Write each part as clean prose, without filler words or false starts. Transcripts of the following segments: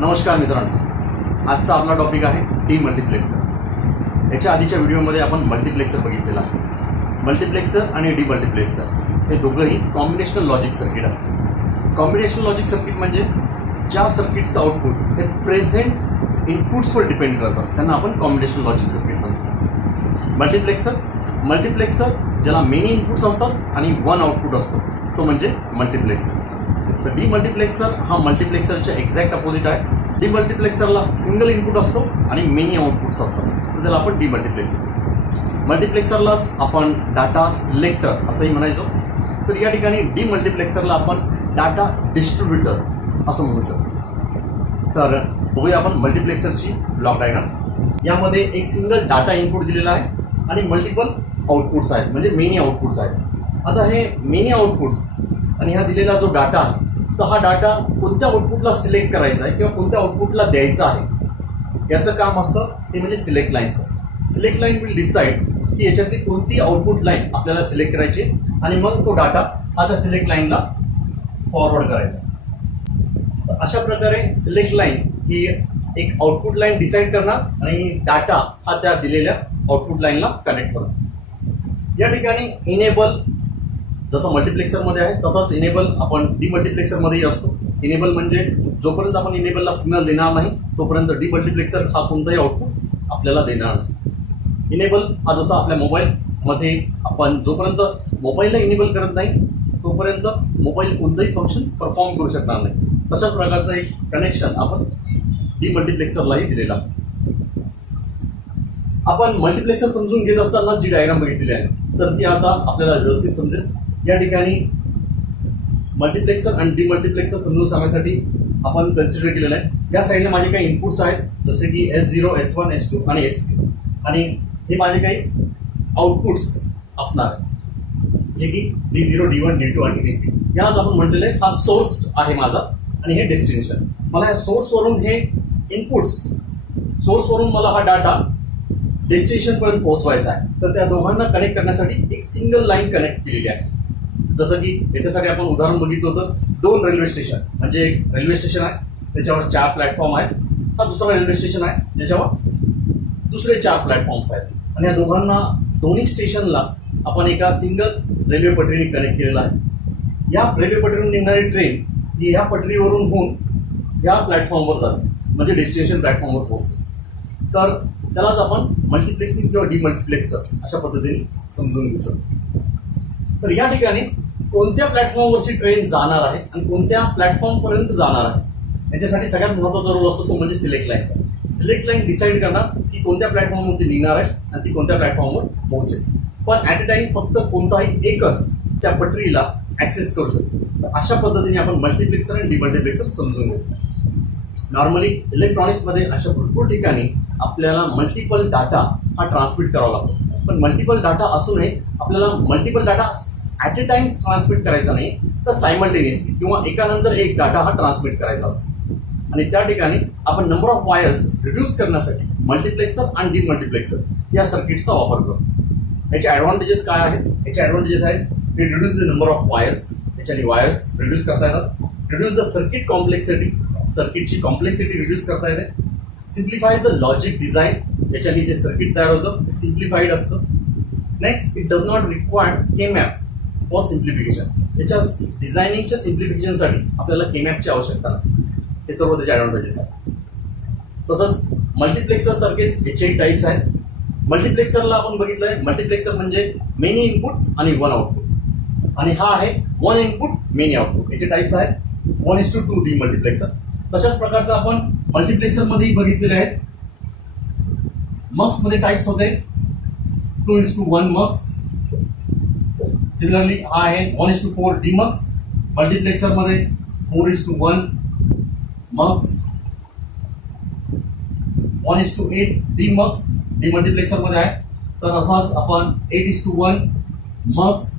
नमस्कार मित्रांनो, आजचा आपला टॉपिक आहे डीमल्टिप्लेक्सर। याच्या आधीच्या व्हिडिओमध्ये आपण मल्टिप्लेक्सर बघितलेला आहे। मल्टिप्लेक्सर आणि डीमल्टिप्लेक्सर हे दोघंही कॉम्बिनेशनल लॉजिक सर्किट आहे। कॉम्बिनेशनल लॉजिक सर्किट म्हणजे ज्या सर्किटचं आउटपुट हे प्रेझेंट इनपुट्सवर डिपेंड करतात त्यांना आपण कॉम्बिनेशनल लॉजिक सर्किट म्हणतो। मल्टिप्लेक्सर ज्याला मेनी इनपुट्स असतात आणि वन आउटपुट असतो तो म्हणजे मल्टिप्लेक्सर। तर डीमल्टिप्लेक्सर हा मल्टिप्लेक्सरच्या एक्झॅक्ट अपोजिट आहे। डीमल्टिप्लेक्सरला सिंगल इनपुट असतो आणि मेनी आउटपुट्स असतात, तर त्याला आपण डीमल्टिप्लेक्सर। मल्टिप्लेक्सरलाच आपण डाटा सिलेक्टर असंही म्हणायचो, तर या ठिकाणी डीमल्टिप्लेक्सरला आपण डाटा डिस्ट्रीब्युटर असं म्हणू शकतो। तर बघूया आपण मल्टिप्लेक्सरची ब्लॉक डायग्राम। यामध्ये एक सिंगल डाटा इनपुट दिलेला आहे आणि मल्टिपल आउटपुट्स आहेत, म्हणजे मेनी आउटपुट्स आहेत। आता हे मेनी आउटपुट्स आणि हा दिलेला जो डाटा आहे, तर हा डाटा कोणत्या आउटपुटला सिलेक्ट करायचा आहे किंवा कोणत्या आउटपुटला द्यायचा आहे याचं काम असतं, ते म्हणजे सिलेक्ट लाईनचं। सिलेक्ट लाईन विल डिसाईड की याच्यातली कोणती आउटपुट लाईन आपल्याला सिलेक्ट करायची आणि मग तो डाटा हा त्या सिलेक्ट लाईनला फॉरवर्ड करायचा। अशा प्रकारे सिलेक्ट लाईन ही एक आउटपुट लाईन डिसाईड करणार आणि डाटा हा त्या दिलेल्या आउटपुट लाईनला कनेक्ट करणार। या ठिकाणी इनेबल जसं मल्टिप्लेक्सरमध्ये आहे तसंच इनेबल आपण डीमल्टिप्लेक्सरमध्येही असतो। इनेबल म्हणजे जोपर्यंत आपण इनेबलला सिग्नल देणार नाही तोपर्यंत डीमल्टिप्लेक्सर हा कोणताही आउटपुट आपल्याला देणार नाही। इनेबल हा जसा आपल्या मोबाईलमध्ये आपण जोपर्यंत मोबाईलला इनेबल करत नाही तोपर्यंत मोबाईल कोणतंही फंक्शन परफॉर्म करू शकणार नाही, तशाच प्रकारचं एक कनेक्शन आपण डीमल्टिप्लेक्सरलाही दिलेलं आहे। आपण मल्टिप्लेक्सर समजून घेत असताना जी डायग्राम बघितलेली आहे तर ती आता आपल्याला व्यवस्थित समजेल। या ठिकाणी मल्टिप्लेक्सर आणि डीमल्टिप्लेक्सर समजून सांगण्यासाठी आपण कन्सिडर केलेलं आहे। या साईडला माझे काही इनपुट्स आहेत जसे की S0, S1, S2 आणि S3, आणि हे माझे काही आउटपुट्स असणार आहेत जे की D0, D1, D2 आणि D3। यालाच आपण म्हटलेलं आहे हा सोर्स आहे माझा आणि हे डेस्टिनेशन। मला या सोर्सवरून हे इनपुट्स, सोर्सवरून मला हा डाटा डेस्टिनेशन पर्यंत पोहोचवायचा आहे, तर त्या दोघांना कनेक्ट करण्यासाठी एक सिंगल लाईन कनेक्ट केलेली आहे। जसं की याच्यासाठी आपण उदाहरण बघितलं होतं, दोन रेल्वे स्टेशन, म्हणजे एक रेल्वे स्टेशन आहे त्याच्यावर 4 प्लॅटफॉर्म आहेत, हा दुसरा रेल्वे स्टेशन आहे ज्याच्यावर दुसरे 4 प्लॅटफॉर्म्स आहेत, आणि या दोन्ही स्टेशनला आपण एका सिंगल रेल्वे पटरीने कनेक्ट केलेला आहे। या रेल्वे पटरीवरून निघणारी ट्रेन ही या पटरीवरून होऊन या प्लॅटफॉर्मवर जाते, म्हणजे डेस्टिनेशन प्लॅटफॉर्मवर पोहोचते। तर त्यालाच आपण मल्टिप्लेक्सिंग किंवा डीमल्टिप्लेक्सर अशा पद्धतीने समजून घेऊ शकतो। तर या ठिकाणी कोणत्या प्लॅटफॉर्मवरची ट्रेन जाणार आहे आणि कोणत्या प्लॅटफॉर्मपर्यंत जाणार आहे याच्यासाठी सगळ्यात महत्त्वाचा रोल असतो तो म्हणजे सिलेक्ट लाईनचा। सिलेक्ट लाईन डिसाईड करणार की कोणत्या प्लॅटफॉर्मवरती निघणार आहे आणि ती कोणत्या प्लॅटफॉर्मवर पोहोचेल, पण ॲट अ टाइम फक्त कोणताही एकच त्या पटरीला ॲक्सेस करू शकतो। तर अशा पद्धतीने आपण मल्टिप्लेक्सर आणि डीमल्टिप्लेक्सर समजून घेतो। नॉर्मली इलेक्ट्रॉनिक्समध्ये अशा भरपूर ठिकाणी आपल्याला मल्टिपल डाटा हा ट्रान्समिट करावा लागतो, पण मल्टिपल डाटा असूनही आपल्याला multiple data at a time transmit करायचा नाही, तर सायमल्टेनियसली किंवा एकानंतर एक डाटा हा ट्रान्समिट करायचा असतो। आणि त्या ठिकाणी आपण नंबर ऑफ वायर्स रिड्यूस करण्यासाठी मल्टिप्लेक्सर आणि डीमल्टिप्लेक्सर या सर्किटचा वापर करतो। याचे ॲडव्हान्टेजेस काय आहेत? याचे ॲडव्हान्टेजेस आहेत की reduce the number of wires, याच्याने वायर्स रिड्यूस करता येतात। रिड्यूस द सर्किट कॉम्प्लेक्सिटी, सर्किटची कॉम्प्लेक्सिटी रिड्यूस करता येते। सिम्प्लिफाय द लॉजिक डिझाईन, याच्याने जे सर्किट तयार होतं ते सिम्प्लिफाईड असतं। Next, it does not require K map for simplification, याच्या डिझायनिंगच्या सिम्प्लिफिकेशनसाठी आपल्याला केमॅपची आवश्यकता नसते। हे सर्व त्याचे ॲडव्हान्टेजेस आहेत। तसंच मल्टिप्लेक्सर सारखेच याचे टाईप्स आहेत। मल्टिप्लेक्सरला आपण बघितलंय, मल्टिप्लेक्सर म्हणजे मेनी इनपुट आणि वन आउटपुट, आणि हा आहे वन इनपुट मेनी आउटपुट। याचे टाईप्स आहेत 1:2 डीमल्टिप्लेक्सर। तशाच प्रकारचं आपण मल्टिप्लेक्सरमध्येही बघितलेले आहेत। मक्समध्ये टाईप्स होते 2:1 मक्स, सिमिलरली हा आहे 1:4 डीमक्स। मल्टिप्लेक्सरमध्ये 4:1 मक्स, 1:8 डीमक्स डीमल्टिप्लेक्सरमध्ये आहे। तर असाच आपण 8:1 मक्स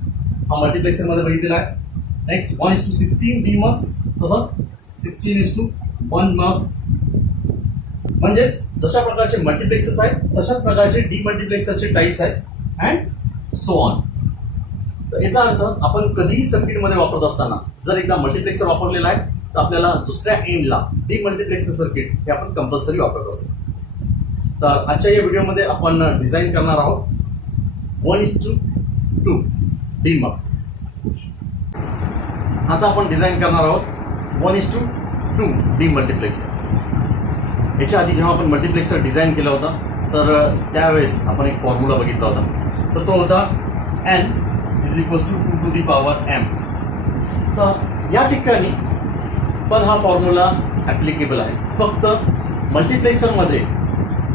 हा मल्टिप्लेक्सरमध्ये बघितलेला आहे। नेक्स्ट 1:16 डीमक्स, तसंच 16:1 मक्स। म्हणजेच जशा प्रकारचे मल्टिप्लेक्सर्स आहेत तशाच प्रकारचे डीमल्टिप्लेक्सरचे टाईप्स आहेत अँड सो ऑन। तर याचा अर्थ आपण कधीही सर्किटमध्ये वापरत असताना जर एकदा मल्टिप्लेक्सर वापरलेला आहे तर आपल्याला दुसऱ्या एंडला डीमल्टिप्लेक्सर सर्किट हे आपण कंपल्सरी वापरत असतो. तर आजच्या या व्हिडिओमध्ये आपण डिझाईन करणार आहोत 1:2 डीमक्स. आता आपण डिझाईन करणार आहोत 1:2 डीमल्टिप्लेक्सर. याच्या आधी जेव्हा आपण मल्टिप्लेक्सर डिझाईन केला होता तर त्यावेळेस आपण एक फॉर्म्युला बघितला होता, तर तो होता n = 2⁴m. तर या ठिकाणी पण हा फॉर्म्युला ॲप्लिकेबल आहे. फक्त मल्टिप्लेक्सरमध्ये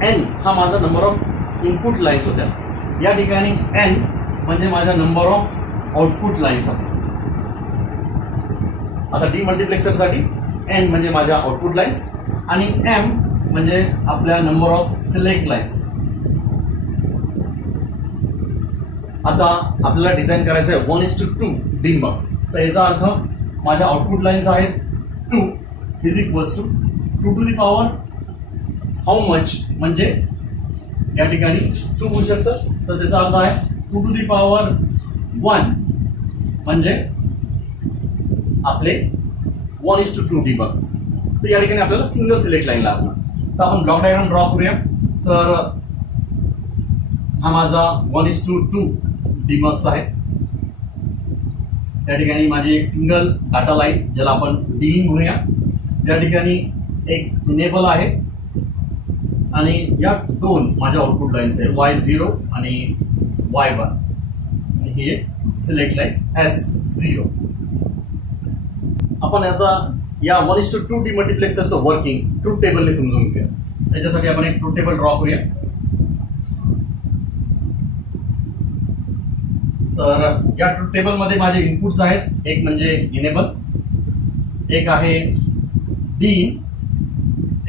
n हा माझा नंबर ऑफ इनपुट लाईन्स होत्या, या ठिकाणी n म्हणजे माझा नंबर ऑफ आउटपुट लाईन्स आहे. आता डीमल्टिप्लेक्सरसाठी n म्हणजे माझ्या आउटपुट लाईन्स आणि m म्हणजे आपल्या नंबर ऑफ सिलेक्ट लाईन्स. आता आपल्याला डिझाईन करायचं आहे 1:2 डीमक्स. तर याचा अर्थ माझ्या आउटपुट लाईन्स आहेत 2 = 2 to the power how much, म्हणजे या ठिकाणी 2 होऊ शकतं, तर त्याचा अर्थ आहे 2 to the power 1 म्हणजे आपले 1:2 डीमक्स. तर या ठिकाणी आपल्याला सिंगल सिलेक्ट लाईन लागणार. तर आपण ब्लॉक डायग्राम ड्रॉ करूया. तर हा माझा 1:2 डीमक्स आहे. त्या ठिकाणी माझी एक सिंगल डाटा लाईन ज्याला आपण डी म्हणूया. त्या ठिकाणी एक इनेबल आहे आणि या दोन माझ्या आउटपुट लाईन्स आहे Y0 आणि Y1 आणि ही एक सिलेक्ट लाईन S0. आपण आता या 1:2 डीमल्टिप्लेक्सरचं वर्किंग ट्रूथ टेबलने समजून घेऊया. त्याच्यासाठी आपण एक ट्रूथ टेबल ड्रॉ करूया. तर या ट्रूथ टेबलमध्ये माझे इनपुट्स आहेत, एक म्हणजे इनेबल, एक आहे डी,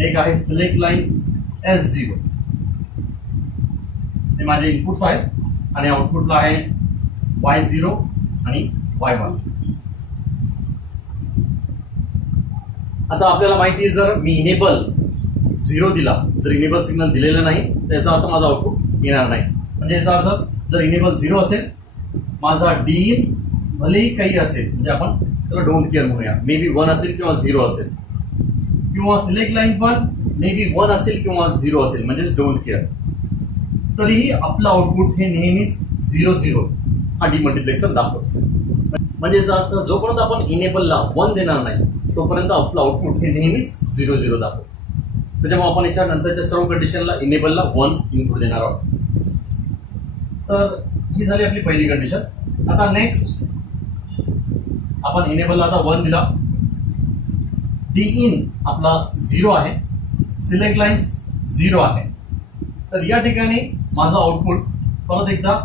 एक आहे सिलेक्ट लाईन S0. हे माझे इनपुट्स आहेत आणि आउटपुटला आहे Y0 आणि Y1. आता आपल्याला माहिती आहे, जर मी इनेबल 0 दिला, जर इनेबल सिग्नल दिलेला नाही तर याचा अर्थ माझा आउटपुट येणार नाही. म्हणजे याचा अर्थ जर इनेबल 0 असेल, माझा डी भलेही काही असेल, म्हणजे आपण त्याला डोंट केअर म्हणूया, मे बी 1 असेल किंवा 0 असेल, किंवा सिलेक्ट लाईन पण मे बी 1 असेल किंवा 0 असेल, म्हणजेच डोंट केअर, तरीही आपलं आउटपुट हे नेहमीच 0-0 हा डीमल्टिप्लेक्सर दाखवत असेल. म्हणजे याचा अर्थ जोपर्यंत आपण इनेबलला 1 देणार नाही तोपर्यंत आपलं आउटपुट हे नेहमीच 0-0 दाखवतो. त्याच्यामुळे आपण याच्या नंतरच्या सर्व कंडिशनला इनेबलला 1 इनपुट देणार आहोत. तर ही झाली आपली पहिली कंडिशन. आता नेक्स्ट आपण इनेबलला आता 1 दिला, डी इन आपला 0 आहे, सिलेक्ट लाईन्स 0 आहे, तर या ठिकाणी माझं आउटपुट परत एकदा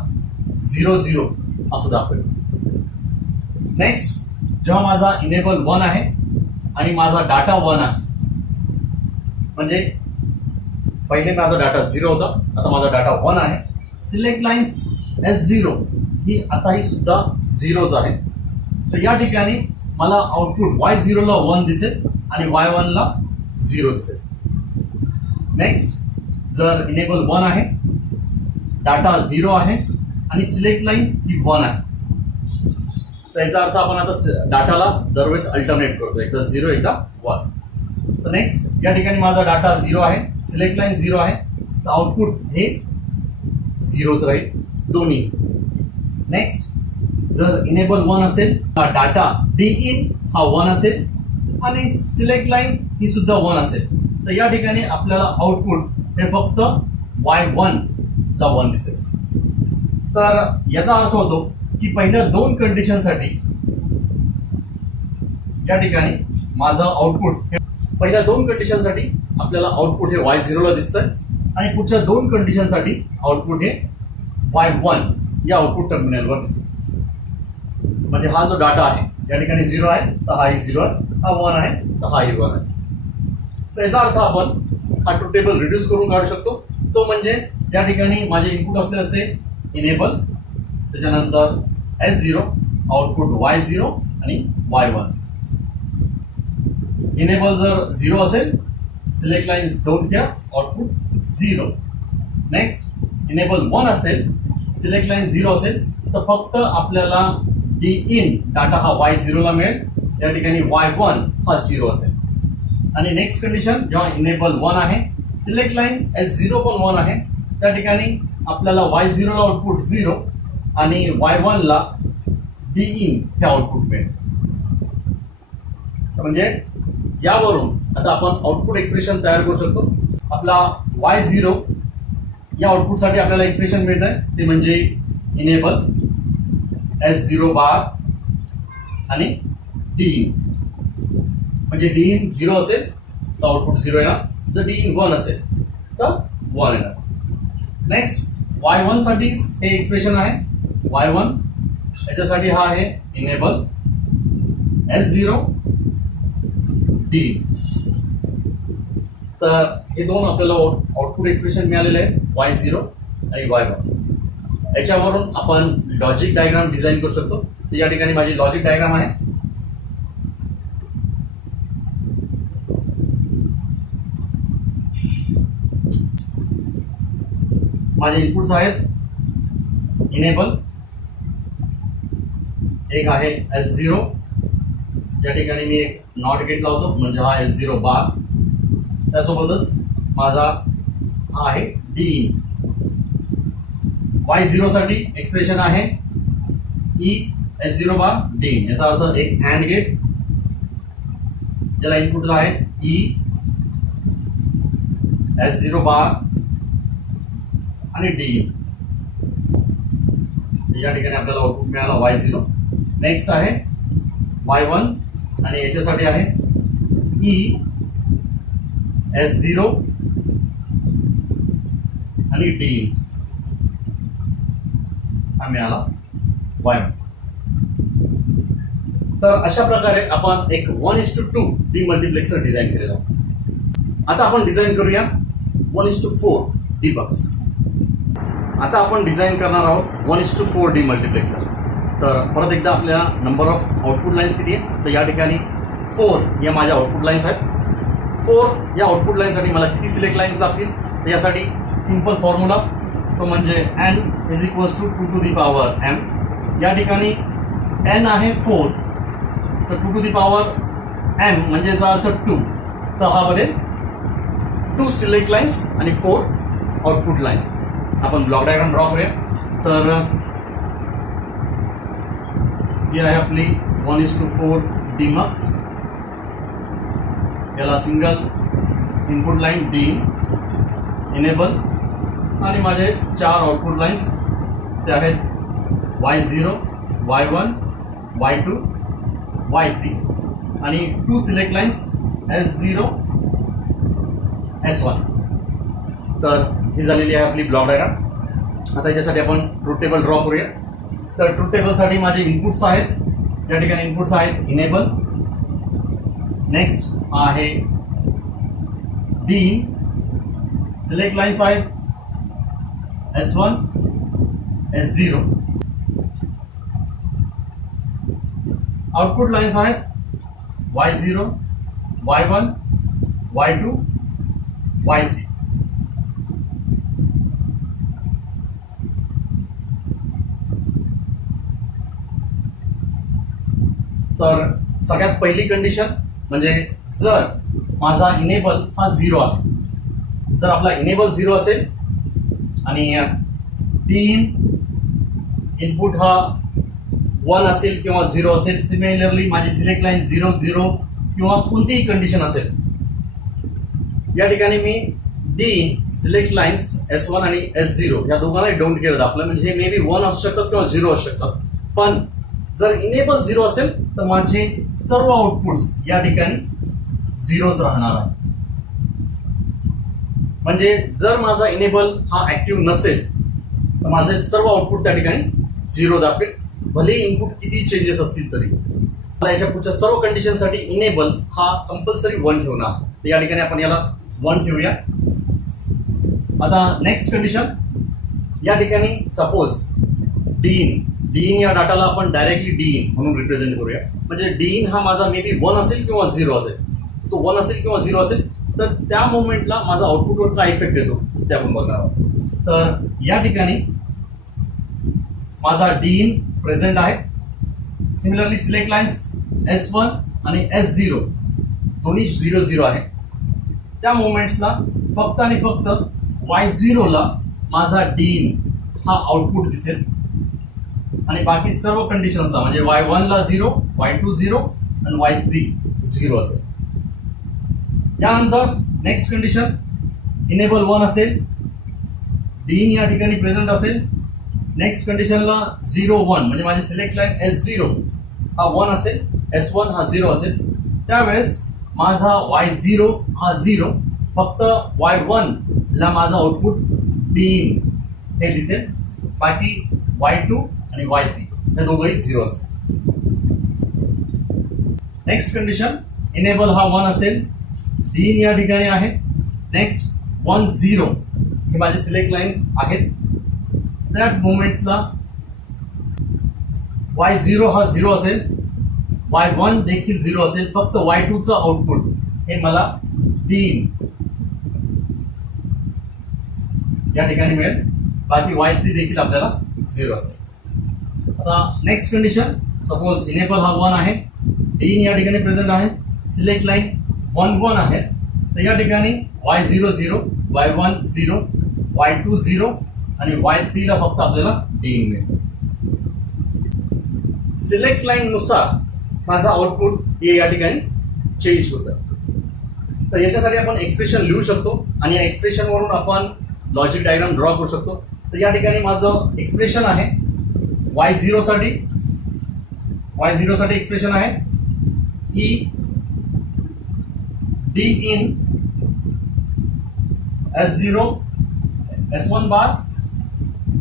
0-0 असं दाखवेल. नेक्स्ट जेव्हा माझा इनेबल 1 आहे आणि माझा डाटा 1 आहे, म्हणजे पहिले माझा डाटा 0 होता, आता माझा डाटा 1 आहे, सिलेक्ट लाईन्स S0 ही आता ही सुद्धा 0च आहे, तर या ठिकाणी मला आउटपुट Y0 ला 1 दिसेल आणि Y1 ला 0 दिसेल. नेक्स्ट जर इनेबल 1 आहे, डाटा 0 आहे आणि सिलेक्ट लाईन ही 1 आहे, तर याचा अर्थ आपण आता डाटाला दरवेळेस अल्टरनेट करतो, एकदा 0 एकदा 1. तर नेक्स्ट या ठिकाणी माझा डाटा 0 आहे, सिलेक्ट लाईन 0 आहे, तर आउटपुट हे 0च राहील दोन्ही. नेक्स्ट जर इनेबल 1 असेल, डाटा डी इन हा 1 असेल आणि सिलेक्ट लाईन ही सुद्धा 1 असेल, तर या ठिकाणी आपल्याला आउटपुट हे फक्त Y1 ला 1 दिसेल. तर याचा अर्थ होतो की पहिल्या 2 कंडिशनसाठी या ठिकाणी माझं आउटपुट हे पहिल्या 2 कंडिशनसाठी आपल्याला आउटपुट हे Y0 ला दिसतंय आणि पुढच्या 2 कंडिशनसाठी आउटपुट हे Y1 या आउटपुट टर्मिनलवर दिसतं. म्हणजे हा जो डाटा आहे या ठिकाणी 0 आहे, तर हाही 0 आहे, हा 1 आहे, तर हाही 1 आहे. तर याचा अर्थ आपण हा ट्रूथ टेबल रिड्यूस करून काढू शकतो. तो म्हणजे या ठिकाणी माझे इनपुट असले असते इनेबल, त्याच्यानंतर S0, आउटपुट Y0 आणि Y1. इनेबल जर 0 असेल, select lines don't care, output 0. Next enable 1 असेल, सिलेक्ट लाईन 0 असेल, तर फक्त आपल्याला डी इन डाटा हा Y0 ला मिळेल या ठिकाणी y1 हा 0 असेल. आणि नेक्स्ट कंडिशन जेव्हा इनेबल 1 आहे, सिलेक्ट लाईन S0 पण 1 आहे, त्या ठिकाणी आपल्याला y0 ला आउटपुट 0 आणि y1 ला D in हे आउटपुट मिळेल. म्हणजे यावरून आता आपण आउटपुट एक्सप्रेशन तयार करू शकतो. आपला y0 या आउटपुटसाठी आपल्याला एक्सप्रेशन मिळत आहे ते म्हणजे इनेबल S0 बार आणि D in. म्हणजे D in 0 असेल तर आउटपुट 0 येणार, जर D in 1 असेल तर 1 येणार. नेक्स्ट y1 साठी हे एक्सप्रेशन आहे. y1 याच्यासाठी हा आहे इनेबल S0 D in. तर हे दोन आपल्याला आउटपुट एक्सप्रेशन मिळालेले आहे y0 आणि y1. याच्यावरून आपण लॉजिक डायग्राम डिझाईन करू शकतो. तर या ठिकाणी माझी लॉजिक डायग्राम आहे. माझे इनपुट्स आहेत इनेबल, एक आहे S0, या ठिकाणी मी एक नॉट गेट लावतो म्हणजे हा S0 बार. त्यासोबतच माझा हा आहे D in. y0 साठी एक्सप्रेशन आहे E S0 bar D in. याचा अर्थ एक अँड गेट ज्याला इनपुट आहे E S0 बार आणि D in. या ठिकाणी आपल्याला आउटपुट मिळाला y0. नेक्स्ट आहे y1 आणि याच्यासाठी आहे E S0 आणि D in. हा मिळाला y1. तर अशा प्रकारे आपण एक 1:2 डीमल्टिप्लेक्सर डिझाईन केलेला. आता आपण डिझाईन करूया 1:4 डीबग्स. आता आपण डिझाईन करणार आहोत 1:4 डीमल्टिप्लेक्सर. तर परत एकदा आपल्या नंबर ऑफ आउटपुट लाईन्स किती आहे, तर या ठिकाणी 4 या माझ्या आउटपुट लाईन्स आहेत. 4 या आउटपुट लाईनसाठी मला किती सिलेक्ट लाईन्स लागतील, तर यासाठी सिंपल फॉर्म्युला तो म्हणजे n is equals to 2 to the power m. या ठिकाणी n आहे 4, तर 2 टू दी पॉवर m म्हणजे याचा अर्थ 2, तर हा बनेल 2 सिलेक्ट लाईन्स आणि 4 आउटपुट लाईन्स. आपण ब्लॉक डायग्राम ड्रॉ करूया. तर ही आहे आपली 1:4 डीमक्स. याला single input line D in, enable आणि माझे 4 आउटपुट लाईन्स ते आहेत y0, y1, y2, y3 आणि 2 सिलेक्ट लाईन्स S0, S1. तर ही झालेली आहे आपली ब्लॉक डायग्राम. आता याच्यासाठी आपण ट्रूथ टेबल ड्रॉ करूया. तर ट्रूथ टेबलसाठी माझे इनपुट्स आहेत, या ठिकाणी इनपुट्स आहेत इनेबल, नेक्स्ट आहे D in, सिलेक्ट लाईन्स आहेत S1, S0, आउटपुट लाईन्स आहेत y0, y1, y2, y3. तर सगळ्यात पहिली कंडिशन म्हणजे जर माझा इनेबल हा 0 आहे, जर आपला इनेबल 0 असेल आणि D in इनपुट हा 1 असेल किंवा 0 असेल, सिमिलरली माझी सिलेक्ट लाईन 0, 0 किंवा कोणतीही कंडिशन असेल, या ठिकाणी मी D in select lines S1 आणि S0 या दोघांनाही डोंट केअर दाखवलं. म्हणजे हे मे बी 1 असू शकतात किंवा 0 असू शकतात. पण जर इनेबल 0 असेल तर माझे सर्व आउटपुट्स या ठिकाणी 0च राहणार आहे. म्हणजे जर माझा इनेबल हा ऍक्टिव्ह नसेल तर माझे सर्व आउटपुट त्या ठिकाणी 0 दाखवेल, भले इनपुट किती चेंजेस असतील तरी. मला याच्या पुढच्या सर्व कंडिशनसाठी इनेबल हा कंपल्सरी 1 ठेवणार. तर या ठिकाणी आपण याला 1 ठेवूया. आता नेक्स्ट कंडिशन, या ठिकाणी सपोज D in या डाटाला आपण डायरेक्टली D in म्हणून रिप्रेझेंट करूया. म्हणजे D in हा माझा मे बी 1 असेल किंवा 0 असेल. तो 1 असेल किंवा 0 असेल तर त्या मोमेंटला माझा आउटपुटवर काय इफेक्ट येतो ते आपण बघणार आहोत. तर या ठिकाणी माझा D in प्रेझेंट आहे. सिमिलरली सिलेक्ट लाईन्स S1 आणि S0 दोन्ही 0 0 आहे, त्या मोमेंट्सला फक्त आणि फक्त Y0 ला माझा DIN हा आउटपुट दिसेल आणि बाकी सर्व कंडिशन्सला म्हणजे Y1 ला 0, Y2 0 आणि Y3 0 असेल. यानंतर नेक्स्ट कंडिशन इनेबल 1 असेल, DIN या ठिकाणी प्रेझेंट असेल. नेक्स्ट कंडिशनला 0 1 म्हणजे माझी सिलेक्ट लाईन S0 हा 1 असेल, S1 हा 0 असेल. त्यावेळेस माझा Y0 हा 0, फक्त Y1 ला माझा आउटपुट DIN हे दिसेल, बाकी Y2 आणि Y3 हे दोघंही 0 असतात. नेक्स्ट कंडिशन इनेबल हा 1 असेल, DIN या ठिकाणी आहे. नेक्स्ट 1 0 ही माझी सिलेक्ट लाईन आहे. त्या मोमेंट्सला Y0 हा 0 असेल, Y1 देखील 0 असेल, फक्त Y2 चं आउटपुट हे मला DIN या ठिकाणी मिळेल, बाकी Y3 देखील आपल्याला 0 असेल. आता नेक्स्ट कंडिशन, सपोज इनेबल हा 1 आहे, DIN या ठिकाणी प्रेझेंट आहे, सिलेक्ट लाईन 1 1 आहे, तर या ठिकाणी Y0 0, Y1 0, Y2 0 आणि Y3 ला फक्त आपल्याला DIN मिळेल. सिलेक्ट लाईन नुसार माझा आउटपुट हे या ठिकाणी चेंज होतं. तर याच्यासाठी आपण एक्सप्रेशन लिहू शकतो आणि या एक्सप्रेशन वरून आपण लॉजिक डायग्राम ड्रॉ करू शकतो. तर या ठिकाणी माझं एक्सप्रेशन आहे Y0 साठी एक्सप्रेशन आहे E DIN S0 S1 बार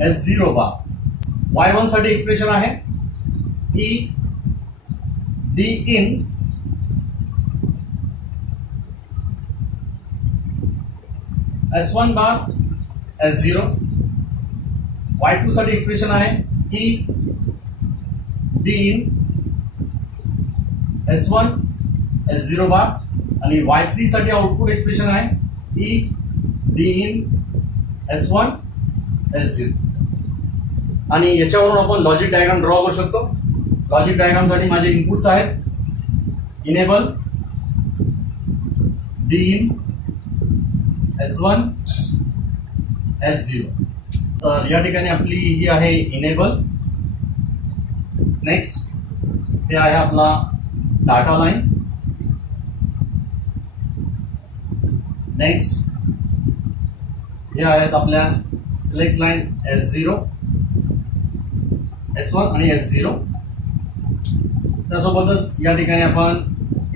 S0 बार. Y1 साठी एक्सप्रेशन आहे E DIN S1 बार S0. Y2 साठी एक्सप्रेशन आहे E DIN S1 S0 बार आणि Y3 साठी आउटपुट एक्सप्रेशन आहे E DIN S1 S0. आणि याच्यावरून आपण लॉजिक डायग्राम ड्रॉ करू शकतो. लॉजिक डायग्राम साठी माझे इनपुट्स आहेत इनेबल DIN S1 S0. तर या ठिकाणी आपली ही आहे इनेबल. नेक्स्ट हे आहे आपला डाटा लाईन. नेक्स्ट हे आहेत आपल्या सिलेक्ट लाईन S0 S1 आणि S0. त्यासोबतच या ठिकाणी आपण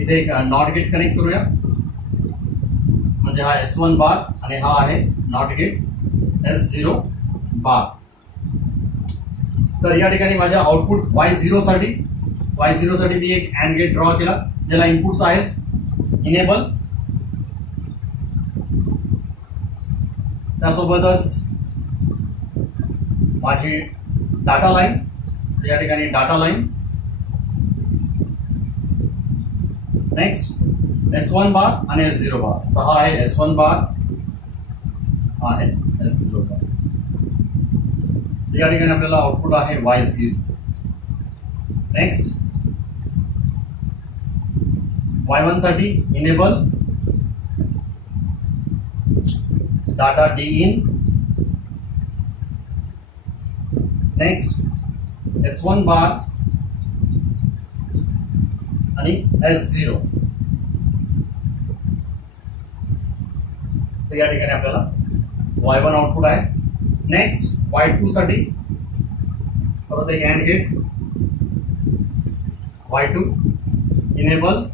इथे एक नॉट गेट कनेक्ट करूया, म्हणजे हा S1 बार आणि हा आहे नॉट गेट S0 बार. तर या ठिकाणी माझ्या आउटपुट Y0 साठी मी एक अँड गेट ड्रॉ केला, ज्याला इनपुट्स आहेत इनेबल, त्यासोबतच माझी डाटा लाईन. या ठिकाणी डाटा लाईन. नेक्स्ट S1 बार आणि S0 बार. तर हा आहे S1 बार, हा आहे S0 बार. या ठिकाणी आपल्याला आउटपुट आहे Y0. नेक्स्ट Y1 साठी enable data DIN. Next S1 बार आणि S0. तर या ठिकाणी आपल्याला Y1 आउटपुट आहे. नेक्स्ट Y2 साठी परत एक and gate Y2 enable.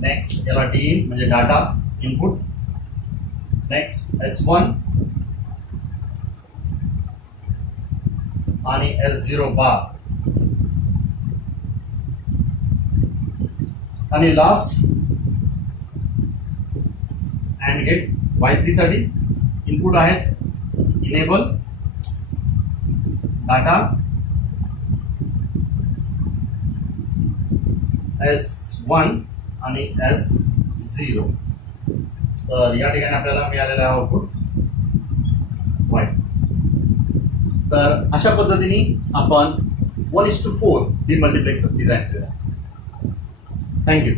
Next याला DIN म्हणजे डाटा इनपुट. नेक्स्ट S1 आणि S0 बार. आणि लास्ट अँड गेट Y3 साठी इनपुट आहेत इनेबल डाटा S1 आणि S0. तर या ठिकाणी आपल्याला मिळालेलं आहे आउटपुट Y. तर अशा पद्धतीने आपण 1:4 डीमल्टिप्लेक्सर डिझाईन केलेला आहे. थँक्यू.